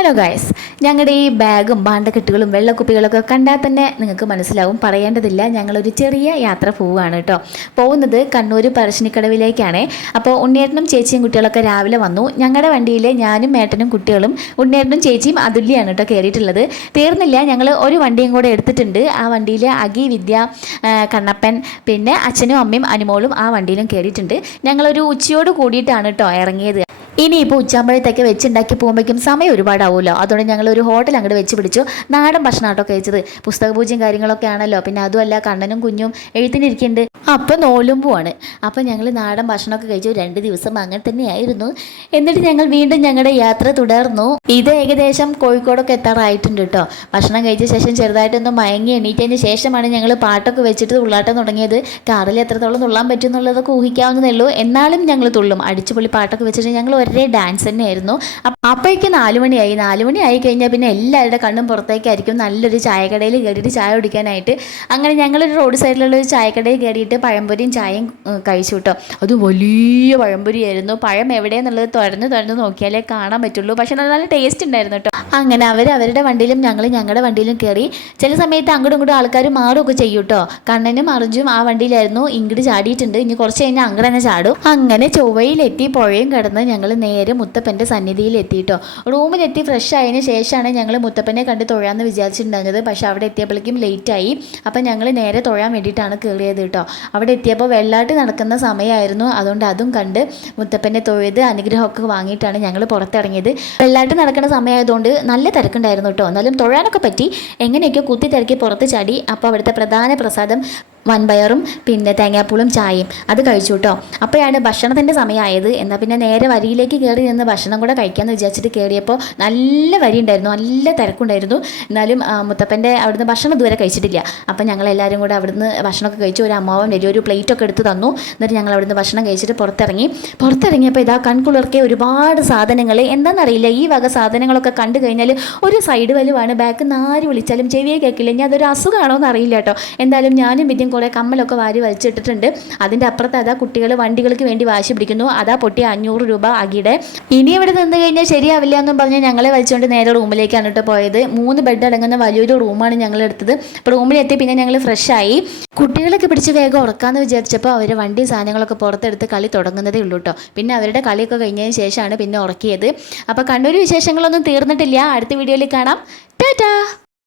Hello guys, ഞങ്ങളുടെ ഈ ബാഗും ഭാണ്ഡക്കെട്ടുകളും വെള്ളക്കുപ്പികളൊക്കെ കണ്ടാൽ തന്നെ നിങ്ങൾക്ക് മനസ്സിലാവും, പറയേണ്ടതില്ല. ഞങ്ങളൊരു ചെറിയ യാത്ര പോവുകയാണ് കേട്ടോ. പോകുന്നത് കണ്ണൂർ പറശ്ശിനിക്കടവിലേക്കാണ്. അപ്പോൾ ഉണ്ണിയേട്ടനും ചേച്ചിയും കുട്ടികളൊക്കെ രാവിലെ വന്നു. ഞങ്ങളുടെ വണ്ടിയിൽ ഞാനും ഏട്ടനും കുട്ടികളും ഉണ്ണിയേട്ടനും ചേച്ചിയും അതുല്യാണ് കേട്ടോ കയറിയിട്ടുള്ളത്. തീർന്നില്ല, ഞങ്ങൾ ഒരു വണ്ടിയും കൂടെ എടുത്തിട്ടുണ്ട്. ആ വണ്ടിയിൽ അഗി, വിദ്യ, കണ്ണപ്പൻ, പിന്നെ അച്ഛനും അമ്മയും അനുമോളും ആ വണ്ടിയിലും കയറിയിട്ടുണ്ട്. ഞങ്ങളൊരു ഉച്ചയോട് കൂടിയിട്ടാണ് കേട്ടോ ഇറങ്ങിയത്. ഇനിയിപ്പോൾ ഉച്ചാമ്പഴത്തേക്ക് വെച്ചുണ്ടാക്കി പോകുമ്പോഴേക്കും സമയം ഒരുപാടാവുമല്ലോ. അതുകൊണ്ട് ഞങ്ങൾ ഒരു ഹോട്ടൽ അങ്ങോട്ട് വെച്ച് പിടിച്ചു. നാടൻ ഭക്ഷണമാട്ടോ കഴിച്ചത്. പുസ്തക പൂജയും കാര്യങ്ങളൊക്കെ ആണല്ലോ. പിന്നെ അതുമല്ല, കണ്ണനും കുഞ്ഞും എഴുത്തിനിരിക്കുന്നുണ്ട്. അപ്പം നോലുമ്പുമാണ്. അപ്പം ഞങ്ങൾ നാടൻ ഭക്ഷണമൊക്കെ കഴിച്ചു. 2 ദിവസം അങ്ങനെ തന്നെയായിരുന്നു. എന്നിട്ട് ഞങ്ങൾ വീണ്ടും ഞങ്ങളുടെ യാത്ര തുടർന്നു. ഇത് ഏകദേശം കോഴിക്കോടൊക്കെ എത്താറായിട്ടുണ്ട് കേട്ടോ. ഭക്ഷണം കഴിച്ച ശേഷം ചെറുതായിട്ടൊന്ന് മയങ്ങി എണീറ്റതിന് ശേഷമാണ് ഞങ്ങൾ പാട്ടൊക്കെ വെച്ചിട്ട് തുള്ളാട്ടം തുടങ്ങിയത്. കാറിൽ എത്രത്തോളം തുള്ളാൻ പറ്റും എന്നുള്ളതൊക്കെ ഊഹിക്കാവുന്നതേ ഉള്ളൂ. എന്നാലും ഞങ്ങൾ തുള്ളും. അടിച്ചുപൊളി പാട്ടൊക്കെ വെച്ചിട്ട് ഞങ്ങൾ ഒരേ ഡാൻസ് തന്നെയായിരുന്നു. അപ്പോഴേക്ക് 4 മണിയായി. 4 മണി ആയി കഴിഞ്ഞാൽ പിന്നെ എല്ലാവരുടെ കണ്ണും പുറത്തേക്കായിരിക്കും. നല്ലൊരു ചായക്കടയിൽ കയറിയിട്ട് ചായ കുടിക്കാനായിട്ട് അങ്ങനെ ഞങ്ങളൊരു റോഡ് സൈഡിലുള്ള ഒരു ചായക്കടയിൽ കയറിയിട്ട് പഴംപൊരിയും ചായയും കഴിച്ചു കേട്ടോ. അത് വലിയ പഴംപൊരിയായിരുന്നു. പഴം എവിടെയെന്നുള്ളത് തുറന്ന് നോക്കിയാലേ കാണാൻ പറ്റുള്ളൂ. പക്ഷെ നല്ല ടേസ്റ്റ് ഉണ്ടായിരുന്നു കേട്ടോ. അങ്ങനെ അവരുടെ വണ്ടിയിലും ഞങ്ങൾ ഞങ്ങളുടെ വണ്ടിയിലും കയറി. ചില സമയത്ത് അങ്ങോട്ടും ഇങ്ങോട്ടും ആൾക്കാർ മാറുമൊക്കെ ചെയ്യും കേട്ടോ. കണ്ണനും അർജുനും ആ വണ്ടിയിലായിരുന്നു. ഇങ്ങോട്ട് ചാടിയിട്ടുണ്ട്. ഇനി കുറച്ച് കഴിഞ്ഞാൽ അങ്ങോട്ട് തന്നെ ചാടും. അങ്ങനെ ചൊവ്വയിലെത്തി പുഴയും കടന്ന് ഞങ്ങൾ നേരെ മുത്തപ്പൻ്റെ സന്നിധിയിൽ എത്തിയിട്ടോ. റൂമിലെത്തി ഫ്രഷ് ആയതിന് ശേഷമാണ് ഞങ്ങൾ മുത്തപ്പനെ കണ്ട് തൊഴാമെന്ന് വിചാരിച്ചിട്ടുണ്ടായിരുന്നത്. പക്ഷെ അവിടെ എത്തിയപ്പോഴേക്കും ലേറ്റായി. അപ്പം ഞങ്ങൾ നേരെ തൊഴാൻ വേണ്ടിയിട്ടാണ് കയറിയത് കേട്ടോ. അവിടെ എത്തിയപ്പോൾ വെള്ളാട്ട് നടക്കുന്ന സമയമായിരുന്നു. അതുകൊണ്ട് അതും കണ്ട് മുത്തപ്പനെ തൊഴുത് അനുഗ്രഹമൊക്കെ വാങ്ങിയിട്ടാണ് ഞങ്ങൾ പുറത്തിറങ്ങിയത്. വെള്ളാട്ട് നടക്കുന്ന സമയമായതുകൊണ്ട് നല്ല തിരക്കുണ്ടായിരുന്നു കേട്ടോ. എന്നാലും തൊഴാനൊക്കെ പറ്റി. എങ്ങനെയൊക്കെ കുത്തി തിരക്കി പുറത്ത് ചാടി. അപ്പോൾ അവിടുത്തെ പ്രധാന പ്രസാദം വൻപയറും പിന്നെ തേങ്ങാപ്പൂളും ചായയും അത് കഴിച്ചു കേട്ടോ. അപ്പോഴാണ് ഭക്ഷണത്തിൻ്റെ സമയമായത്. എന്നാൽ പിന്നെ നേരെ വരിയിലേക്ക് കയറി നിന്ന് ഭക്ഷണം കൂടെ കഴിക്കാമെന്ന് വിചാരിച്ചിട്ട് കയറിയപ്പോൾ നല്ല വരി ഉണ്ടായിരുന്നു, നല്ല തിരക്കുണ്ടായിരുന്നു. എന്നാലും മുത്തപ്പൻ്റെ അവിടുന്ന് ഭക്ഷണം ഇതുവരെ കഴിച്ചിട്ടില്ല. അപ്പം ഞങ്ങളെല്ലാവരും കൂടെ അവിടുന്ന് ഭക്ഷണമൊക്കെ കഴിച്ചു. ഒരു അമ്മാവൻ വലിയൊരു പ്ലേറ്റൊക്കെ എടുത്ത് തന്നു. എന്നിട്ട് ഞങ്ങൾ അവിടുന്ന് ഭക്ഷണം കഴിച്ചിട്ട് പുറത്തിറങ്ങിയപ്പോൾ ഇതാ കൺകുളിർക്കെ ഒരുപാട് സാധനങ്ങൾ. എന്താണെന്നറിയില്ല, ഈ വക സാധനങ്ങളൊക്കെ കണ്ടു കഴിഞ്ഞാൽ ഒരു സൈഡ് വലുവാണ്. ബാക്ക് നിന്ന് ആര് വിളിച്ചാലും ചെവിയെ കേൾക്കില്ല. ഇനി അതൊരു അസുഖമാണോ എന്ന് അറിയില്ല കേട്ടോ. എന്തായാലും ഞാനും വിദ്യം കുറേ കമ്മലൊക്കെ വാരി വലിച്ചിട്ടിട്ടുണ്ട്. അതിൻ്റെ അപ്പുറത്ത് അതാ കുട്ടികൾ വണ്ടികൾക്ക് വേണ്ടി വാശി പിടിക്കുന്നു. അതാ പൊട്ടി 500 രൂപ അകിയുടെ. ഇനി ഇവിടെ നിന്ന് കഴിഞ്ഞാൽ ശരിയാവില്ല എന്നും പറഞ്ഞ് ഞങ്ങളെ വലിച്ചുകൊണ്ട് നേരെ റൂമിലേക്കാണ് കേട്ടോ പോയത്. 3 ബെഡ് അടങ്ങുന്ന വലിയൊരു റൂമാണ് ഞങ്ങൾ എടുത്തത്. അപ്പോൾ റൂമിലെത്തി പിന്നെ ഞങ്ങൾ ഫ്രഷായി. കുട്ടികളൊക്കെ പിടിച്ച് വേഗം ഉറക്കാമെന്ന് വിചാരിച്ചപ്പോൾ അവർ വണ്ടി സാധനങ്ങളൊക്കെ പുറത്തെടുത്ത് കളി തുടങ്ങുന്നതേ ഉള്ളൂ കേട്ടോ. പിന്നെ അവരുടെ കളിയൊക്കെ കഴിഞ്ഞതിന് ശേഷമാണ് പിന്നെ ഉറക്കിയത്. അപ്പോൾ കണ്ണൂർ വിശേഷങ്ങളൊന്നും തീർന്നിട്ടില്ല. അടുത്ത വീഡിയോയിൽ കാണാം. ടാറ്റാ.